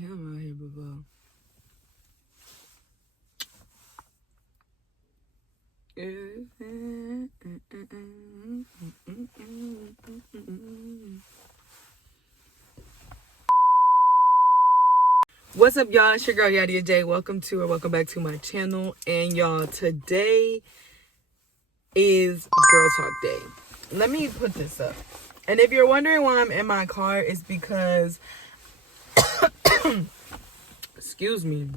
him out here before. What's up, y'all? It's your girl Yadia Jaye. Welcome back to my channel. And y'all, today is Girl Talk Day. Let me put this up. And if you're wondering why I'm in my car, it's because excuse me.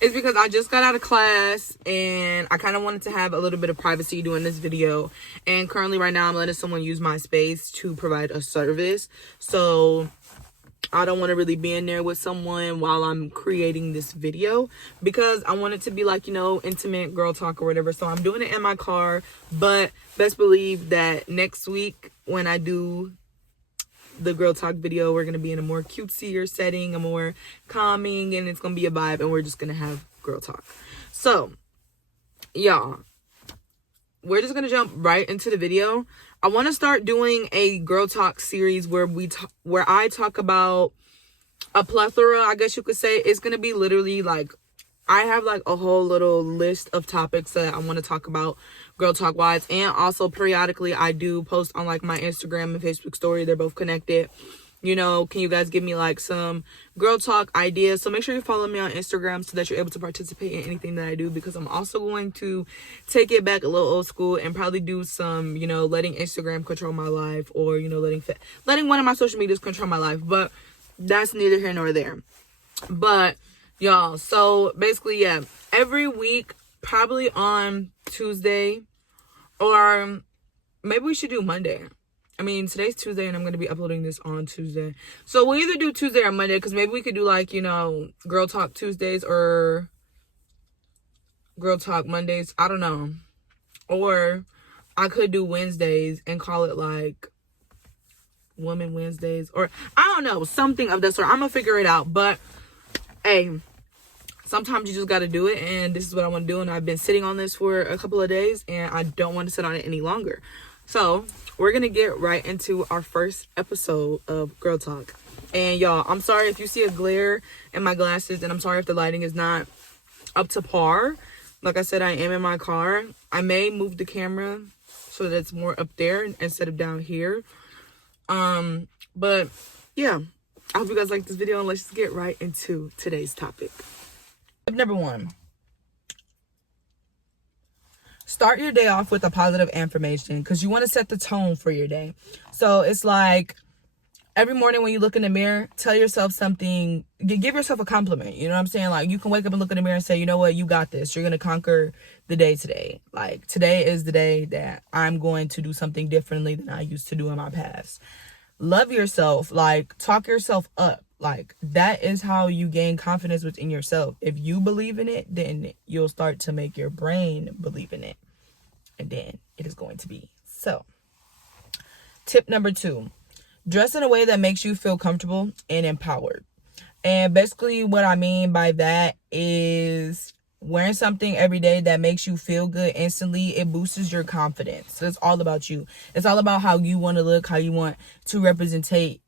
It's because I just got out of class and I kind of wanted to have a little bit of privacy doing this video. And currently right now I'm letting someone use my space to provide a service. So I don't want to really be in there with someone while I'm creating this video because I want it to be like, you know, intimate girl talk or whatever. So I'm doing it in my car, but best believe that next week when I do the girl talk video, we're going to be in a more cutesier setting, a more calming, and it's going to be a vibe, and we're just going to have girl talk. So, y'all, we're just going to jump right into the video. I want to start doing a girl talk series where I talk about a plethora, I guess you could say. It's going to be literally like, I have like a whole little list of topics that I want to talk about girl talk wise. And also periodically I do post on like my Instagram and Facebook story. They're both connected. You know, can you guys give me like some girl talk ideas? So make sure you follow me on Instagram so that you're able to participate in anything that I do, because I'm also going to take it back a little old school and probably do some, you know, letting Instagram control my life, or, you know, letting one of my social medias control my life. But that's neither here nor there. But y'all, so basically, yeah, every week, probably on Tuesday, or maybe we should do Monday. I mean, today's Tuesday and I'm going to be uploading this on Tuesday. So we'll either do Tuesday or Monday, because maybe we could do like, you know, Girl Talk Tuesdays or Girl Talk Mondays. I don't know. Or I could do Wednesdays and call it like Woman Wednesdays, or I don't know, something of that sort. I'm going to figure it out. But hey, sometimes you just got to do it, and this is what I want to do. And I've been sitting on this for a couple of days and I don't want to sit on it any longer. So we're going to get right into our first episode of Girl Talk. And y'all, I'm sorry if you see a glare in my glasses, and I'm sorry if the lighting is not up to par. Like I said, I am in my car. I may move the camera so that it's more up there instead of down here. But yeah, I hope you guys like this video, and let's just get right into today's topic. Tip number 1. Start your day off with a positive affirmation, because you want to set the tone for your day. So it's like every morning when you look in the mirror, tell yourself something, give yourself a compliment. You know what I'm saying? Like, you can wake up and look in the mirror and say, you know what, you got this. You're going to conquer the day today. Like, today is the day that I'm going to do something differently than I used to do in my past. Love yourself. Like, talk yourself up. Like, that is how you gain confidence within yourself. If you believe in it, then you'll start to make your brain believe in it. And then it is going to be so. Tip number 2. Dress in a way that makes you feel comfortable and empowered. And basically what I mean by that is wearing something every day that makes you feel good instantly. It boosts your confidence. So it's all about you. It's all about how you want to look, how you want to representate.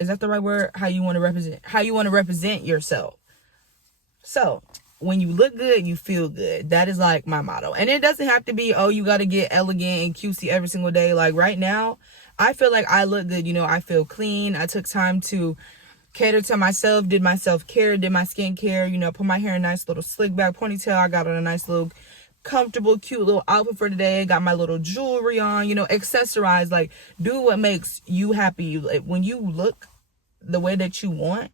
Is that the right word? How you want to represent yourself. So when you look good, you feel good. That is like my motto. And it doesn't have to be, oh, you got to get elegant and cutesy every single day. Like right now, I feel like I look good. You know, I feel clean. I took time to cater to myself, did my self-care, did my skincare, you know, put my hair in a nice little slick back ponytail. I got on a nice little comfortable, cute little outfit for today. Got my little jewelry on, you know, accessorize. Like, do what makes you happy. Like, when you look the way that you want,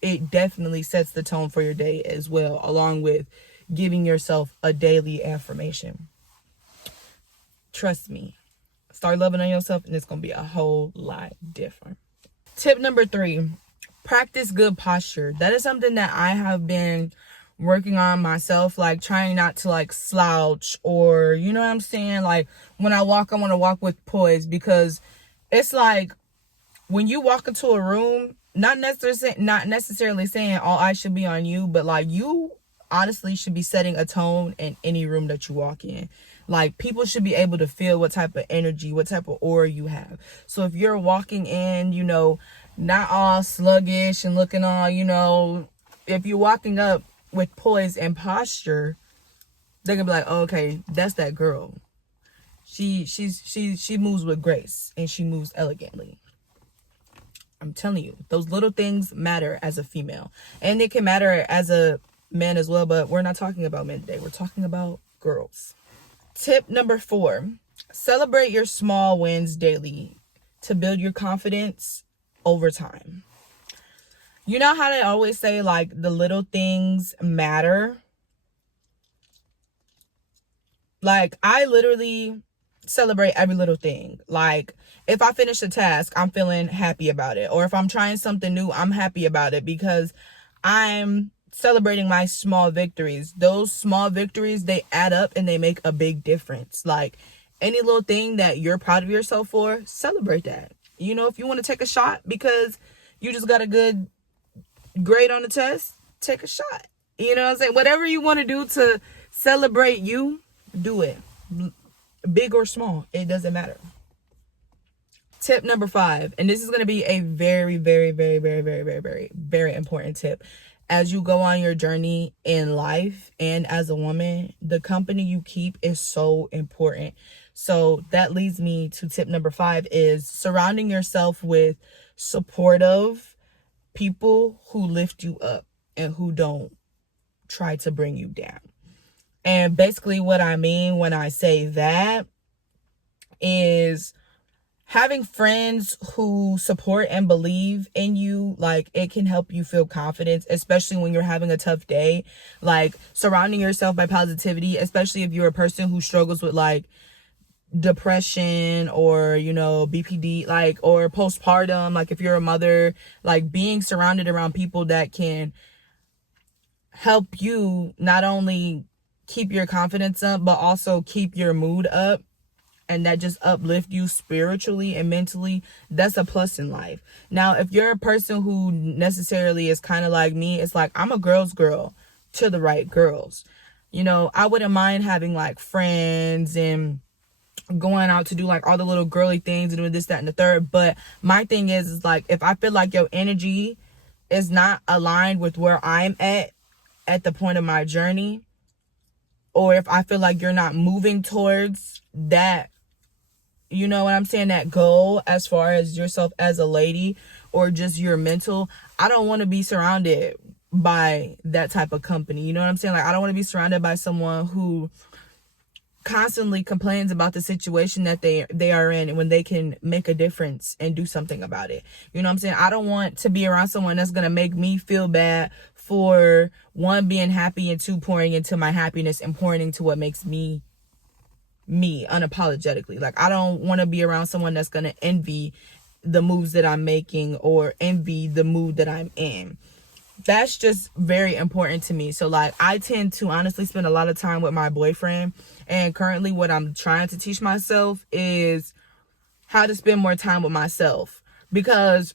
it definitely sets the tone for your day as well, along with giving yourself a daily affirmation. Trust me, start loving on yourself and it's going to be a whole lot different. Tip number 3, practice good posture. That is something that I have been working on myself, like trying not to like slouch, or, you know what I'm saying? Like when I walk, I want to walk with poise, because it's like when you walk into a room, not necessarily saying all eyes should be on you, but like you honestly should be setting a tone in any room that you walk in. Like, people should be able to feel what type of energy, what type of aura you have. So if you're walking in, you know, not all sluggish and looking all, you know, if you're walking up with poise and posture, they're gonna be like, oh, okay, that's that girl. She moves with grace and she moves elegantly. I'm telling you, those little things matter as a female, and it can matter as a man as well, but we're not talking about men today. We're talking about girls. Tip number 4, celebrate your small wins daily to build your confidence over time. You know how they always say, like, the little things matter? Like, I literally celebrate every little thing. Like, if I finish a task, I'm feeling happy about it. Or if I'm trying something new, I'm happy about it because I'm celebrating my small victories. Those small victories, they add up and they make a big difference. Like, any little thing that you're proud of yourself for, celebrate that. You know, if you want to take a shot because you just got a good grade on the test, take a shot. You know what I'm saying? Whatever you want to do to celebrate you, do it. Big or small, it doesn't matter. Tip number 5, and this is going to be a very, very, very, very, very, very, very, very important tip. As you go on your journey in life and as a woman, the company you keep is so important. So that leads me to tip number 5 is surrounding yourself with supportive people who lift you up and who don't try to bring you down. And basically what I mean when I say that is having friends who support and believe in you. Like, it can help you feel confidence, especially when you're having a tough day. Like, surrounding yourself by positivity, especially if you're a person who struggles with, like, depression or, you know, BPD, like, or postpartum. Like, if you're a mother, like, being surrounded around people that can help you not only keep your confidence up, but also keep your mood up, and that just uplift you spiritually and mentally, that's a plus in life. Now, if you're a person who necessarily is kind of like me, it's like, I'm a girl's girl to the right girls. You know, I wouldn't mind having, like, friends and going out to do, like, all the little girly things and doing this, that, and the third. But my thing is like, if I feel like your energy is not aligned with where I'm at the point of my journey, or if I feel like you're not moving towards that, you know what I'm saying, that goal as far as yourself as a lady or just your mental, I don't want to be surrounded by that type of company. You know what I'm saying? Like, I don't want to be surrounded by someone who constantly complains about the situation that they are in, and when they can make a difference and do something about it. You know what I'm saying? I don't want to be around someone that's going to make me feel bad for, 1, being happy, and 2, pouring into my happiness and pouring into what makes me unapologetically. Like, I don't want to be around someone that's going to envy the moves that I'm making or envy the mood that I'm in. That's just very important to me. So, like, I tend to honestly spend a lot of time with my boyfriend, and currently what I'm trying to teach myself is how to spend more time with myself, because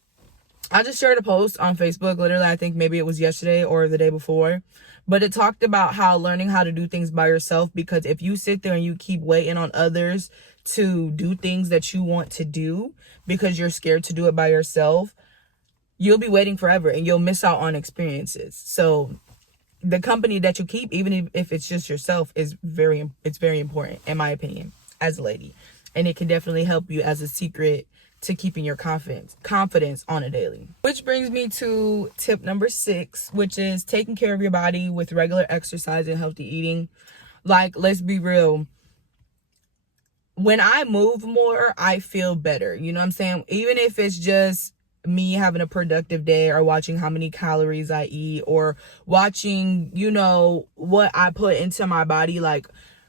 I just shared a post on Facebook, literally, I think maybe it was yesterday or the day before, but it talked about how learning how to do things by yourself, because if you sit there and you keep waiting on others to do things that you want to do because you're scared to do it by yourself, you'll be waiting forever and you'll miss out on experiences. So the company that you keep, even if it's just yourself, is very important, in my opinion, as a lady. And it can definitely help you as a secret to keeping your confidence on a daily. Which brings me to tip number 6, which is taking care of your body with regular exercise and healthy eating. Like, let's be real. When I move more, I feel better. You know what I'm saying? Even if it's just me having a productive day, or watching how many calories I eat, or watching, you know, what I put into my body. Like,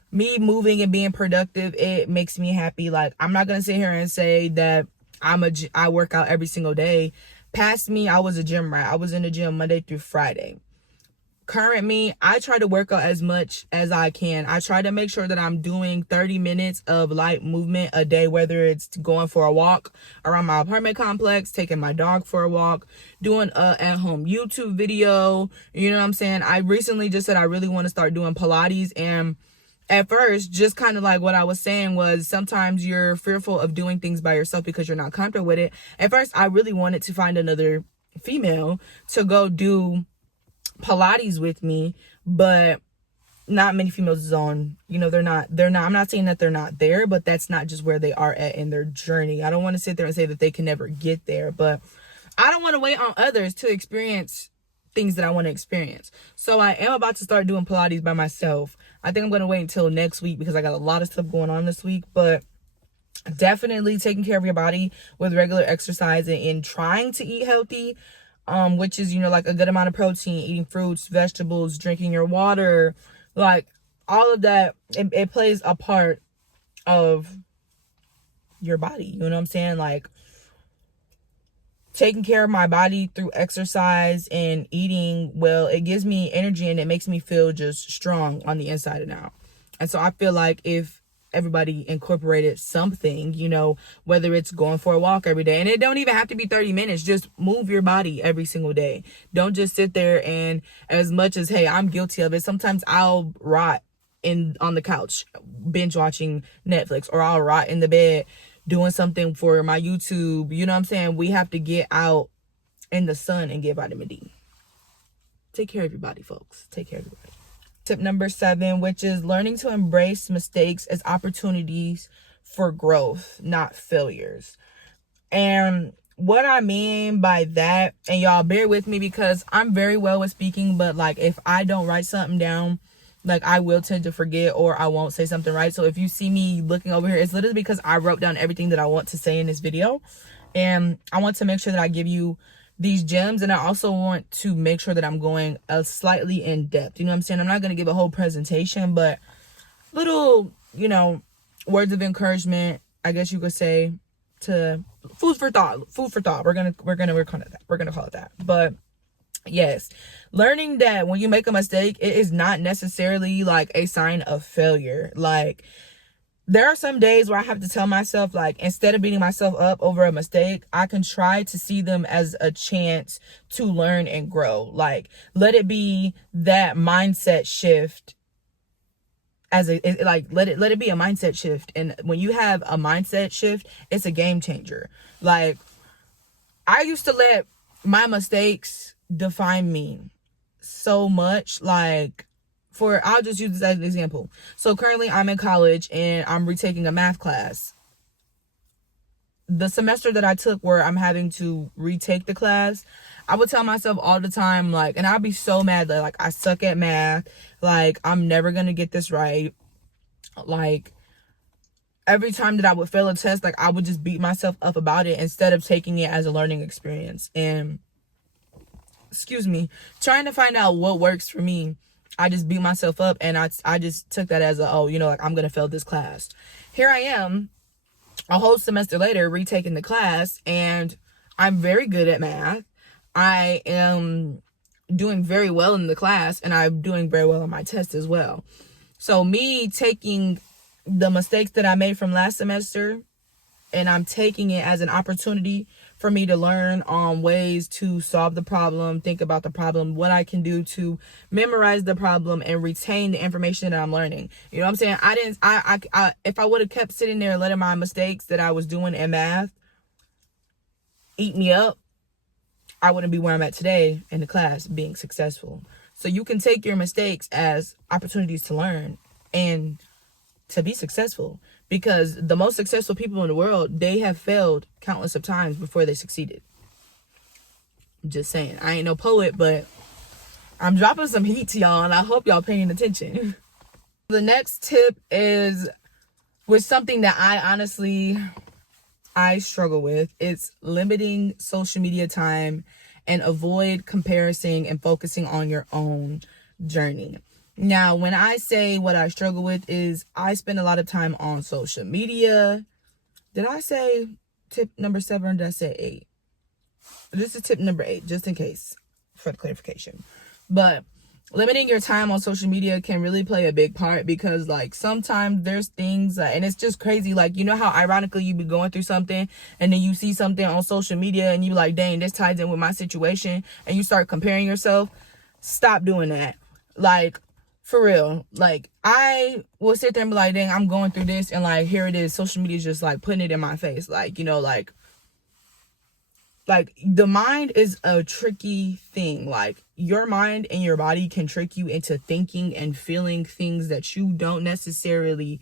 me moving and being productive, it makes me happy. Like, I'm not gonna sit here and say that I work out every single day. Past me, I was a gym rat. I was in the gym Monday through Friday. Current me, I try to work out as much as I can. I try to make sure that I'm doing 30 minutes of light movement a day, whether it's going for a walk around my apartment complex, taking my dog for a walk, doing a at-home YouTube video. You know what I'm saying? I recently just said I really want to start doing Pilates, and at first, just kind of like what I was saying, was sometimes you're fearful of doing things by yourself because you're not comfortable with it. At first, I really wanted to find another female to go do Pilates with me, but not many females is on, they're not, I'm not saying that they're not there, but that's not just where they are at in their journey. I don't want to sit there and say that they can never get there, but I don't want to wait on others to experience things that I want to experience. So I am about to start doing Pilates by myself. I think I'm going to wait until next week because I got a lot of stuff going on this week, but definitely taking care of your body with regular exercise and trying to eat healthy, which is, like a good amount of protein, eating fruits, vegetables, drinking your water, like all of that. It plays a part of your body. You know what I'm saying? Like, taking care of my body through exercise and eating well, it gives me energy and it makes me feel just strong on the inside and out. And so I feel like if everybody incorporated something, whether it's going for a walk every day, and it don't even have to be 30 minutes, just move your body every single day. Don't just sit there and, as much as, hey, I'm guilty of it, sometimes I'll rot on the couch binge watching Netflix, or I'll rot in the bed doing something for my YouTube. You know what I'm saying? We have to get out in the sun and get vitamin D. Take care of your body, folks. Take care of your body. Tip number 7, which is learning to embrace mistakes as opportunities for growth, not failures. And what I mean by that, and y'all bear with me because I'm very well with speaking, but like if I don't write something down, like I will tend to forget, or I won't say something right. So if you see me looking over here, it's literally because I wrote down everything that I want to say in this video. And I want to make sure that I give you these gems. And I also want to make sure that I'm going slightly in depth. You know what I'm saying? I'm not going to give a whole presentation, but little, words of encouragement, I guess you could say, to food for thought. We're gonna call it that. But yes, learning that when you make a mistake, it is not necessarily like a sign of failure. Like, there are some days where I have to tell myself, like, instead of beating myself up over a mistake, I can try to see them as a chance to learn and grow. Like, let it be that mindset shift. Let it be a mindset shift. And when you have a mindset shift, it's a game changer. Like, I used to let my mistakes define me so much. Like, I'll just use this as an example. So currently I'm in college and I'm retaking a math class. The semester that I took where I'm having to retake the class, I would tell myself all the time, like, and I'd be so mad that, like, I suck at math. Like, I'm never going to get this right. Like, every time that I would fail a test, like, I would just beat myself up about it instead of taking it as a learning experience. And, trying to find out what works for me, I just beat myself up, and I just took that as I'm going to fail this class. Here I am, a whole semester later, retaking the class, and I'm very good at math. I am doing very well in the class, and I'm doing very well on my test as well. So me taking the mistakes that I made from last semester, and I'm taking it as an opportunity for me to learn on ways to solve the problem, think about the problem, what I can do to memorize the problem and retain the information that I'm learning. You know what I'm saying? If I would have kept sitting there and letting my mistakes that I was doing in math eat me up, I wouldn't be where I'm at today in the class being successful. So you can take your mistakes as opportunities to learn and to be successful, because the most successful people in the world, they have failed countless of times before they succeeded. I'm just saying. I ain't no poet, but I'm dropping some heat to y'all, and I hope y'all paying attention. The next tip is with something that I struggle with. It's limiting social media time and avoid comparing and focusing on your own journey. Now, when I say what I struggle with is I spend a lot of time on social media. Did I say tip number 7 or did I say 8? This is tip number 8, just in case, for the clarification. But limiting your time on social media can really play a big part, because, like, sometimes there's things, and it's just crazy. Like, you know how ironically you be going through something and then you see something on social media and you like, dang, this ties in with my situation, and you start comparing yourself. Stop doing that. Like, For real, like, I will sit there and be like, dang, I'm going through this, and like, here it is, social media is just like putting it in my face, like, you know, like the mind is a tricky thing. Like, your mind and your body can trick you into thinking and feeling things that you don't necessarily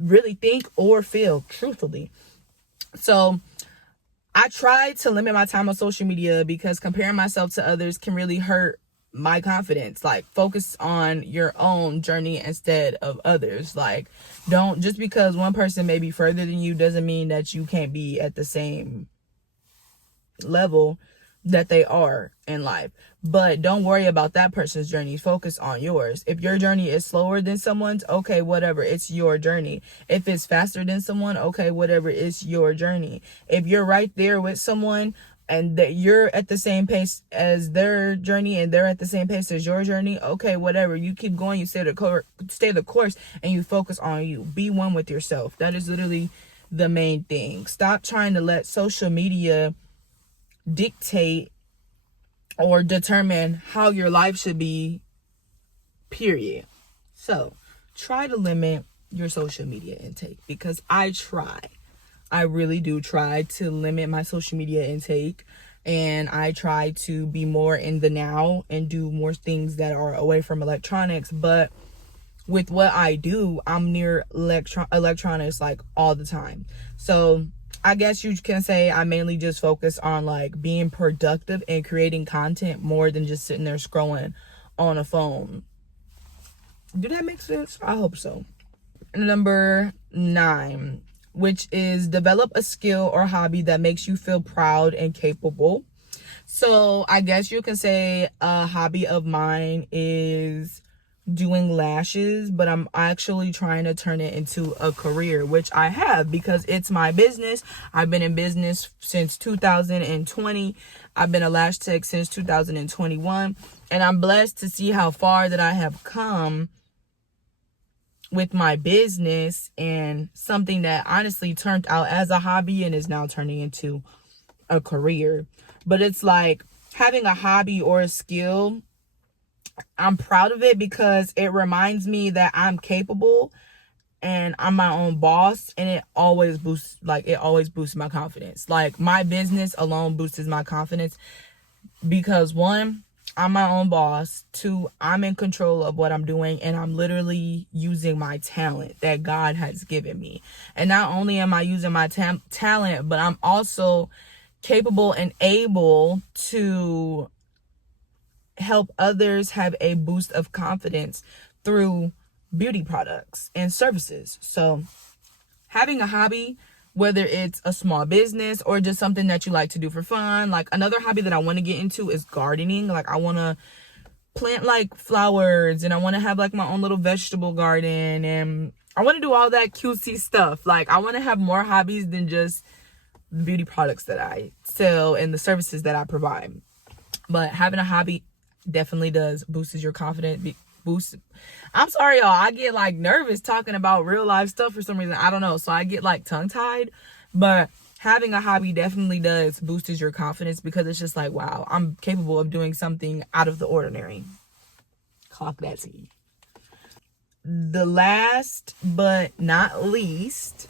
really think or feel truthfully. So I try to limit my time on social media because comparing myself to others can really hurt my confidence. Like, focus on your own journey instead of others. Like, don't, just because one person may be further than you doesn't mean that you can't be at the same level that they are in life. But don't worry about that person's journey. Focus on yours. If your journey is slower than someone's, okay, whatever, it's your journey. If it's faster than someone, okay, whatever, it's your journey. If you're right there with someone and that you're at the same pace as their journey and they're at the same pace as your journey, okay, whatever, you keep going, you stay the course, and you focus on you. Be one with yourself. That is literally the main thing. Stop trying to let social media dictate or determine how your life should be, period. So try to limit your social media intake, because I really do try to limit my social media intake, and I try to be more in the now and do more things that are away from electronics. But with what I do, I'm near electronics like all the time. So I guess you can say I mainly just focus on like being productive and creating content more than just sitting there scrolling on a phone. Do that make sense? I hope so. Number 9, which is develop a skill or hobby that makes you feel proud and capable. So I guess you can say a hobby of mine is doing lashes, but I'm actually trying to turn it into a career, which I have, because it's my business. I've been in business since 2020. I've been a lash tech since 2021, and I'm blessed to see how far that I have come with my business, and something that honestly turned out as a hobby and is now turning into a career. But it's like, having a hobby or a skill, I'm proud of it because it reminds me that I'm capable and I'm my own boss, and it always boosts my confidence. Like, my business alone boosts my confidence because, 1, I'm my own boss. 2, I'm in control of what I'm doing, and I'm literally using my talent that God has given me. And not only am I using my talent, but I'm also capable and able to help others have a boost of confidence through beauty products and services. So having a hobby, whether it's a small business or just something that you like to do for fun. Like, another hobby that I want to get into is gardening. Like, I want to plant like flowers, and I want to have like my own little vegetable garden, and I want to do all that cutesy stuff. Like, I want to have more hobbies than just beauty products that I sell and the services that I provide. But having a hobby definitely does boosts your confidence. I'm sorry, y'all, I get like nervous talking about real life stuff for some reason. I don't know, so I get like tongue tied. But having a hobby definitely does boost your confidence, because it's just like, wow, I'm capable of doing something out of the ordinary. Clock that T. The last but not least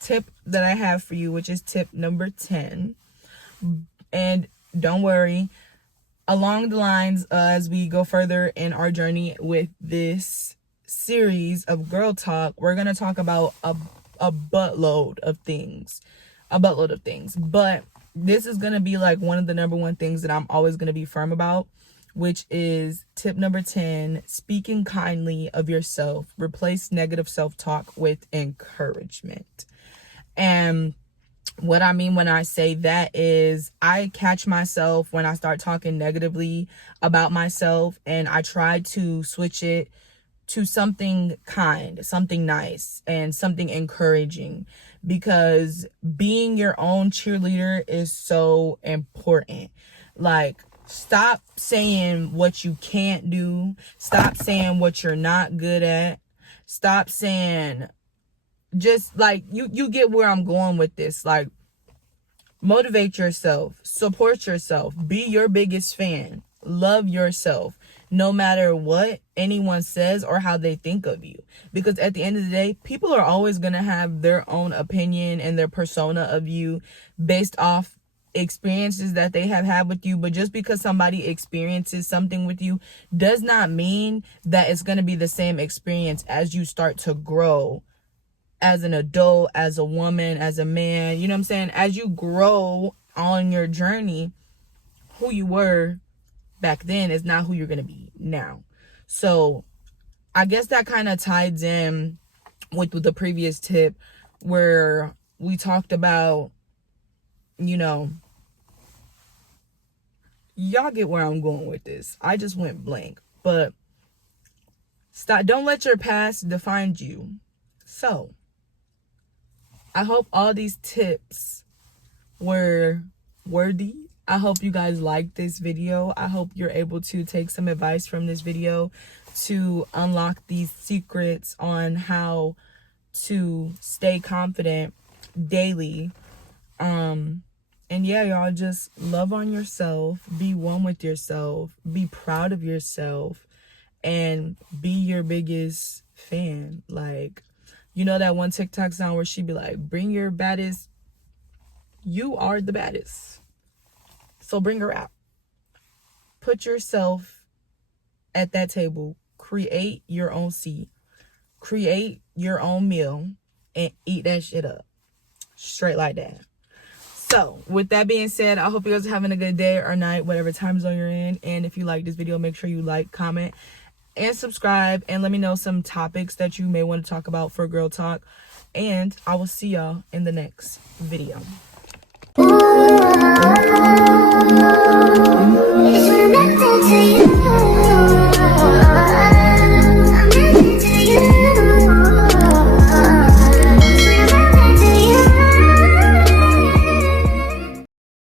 tip that I have for you, which is tip number 10, and don't worry, along the lines, as we go further in our journey with this series of Girl Talk, we're going to talk about a buttload of things. But this is going to be like one of the number one things that I'm always going to be firm about, which is tip number 10, speaking kindly of yourself. Replace negative self-talk with encouragement. And what I mean when I say that is, I catch myself when I start talking negatively about myself, and I try to switch it to something kind, something nice, and something encouraging, because being your own cheerleader is so important. Like, stop saying what you can't do. Stop saying what you're not good at. Stop saying, just like, you get where I'm going with this. Like, motivate yourself, support yourself, be your biggest fan, love yourself, no matter what anyone says or how they think of you. Because at the end of the day, people are always going to have their own opinion and their persona of you based off experiences that they have had with you. But just because somebody experiences something with you does not mean that it's going to be the same experience as you start to grow as an adult, as a woman, as a man. You know what I'm saying? As you grow on your journey, who you were back then is not who you're going to be now. So I guess that kind of ties in with the previous tip where we talked about, you know, y'all get where I'm going with this. I just went blank. But don't let your past define you. So I hope all these tips were worthy. I hope you guys liked this video. I hope you're able to take some advice from this video to unlock these secrets on how to stay confident daily. And yeah, y'all, just love on yourself, be one with yourself, be proud of yourself, and be your biggest fan. Like, you know that one TikTok sound where she be like, bring your baddest. You are the baddest. So bring her out. Put yourself at that table. Create your own seat. Create your own meal. And eat that shit up. Straight like that. So, with that being said, I hope you guys are having a good day or night, whatever time zone you're in. And if you like this video, make sure you like, comment, and subscribe. And let me know some topics that you may want to talk about for Girl Talk. And I will see y'all in the next video.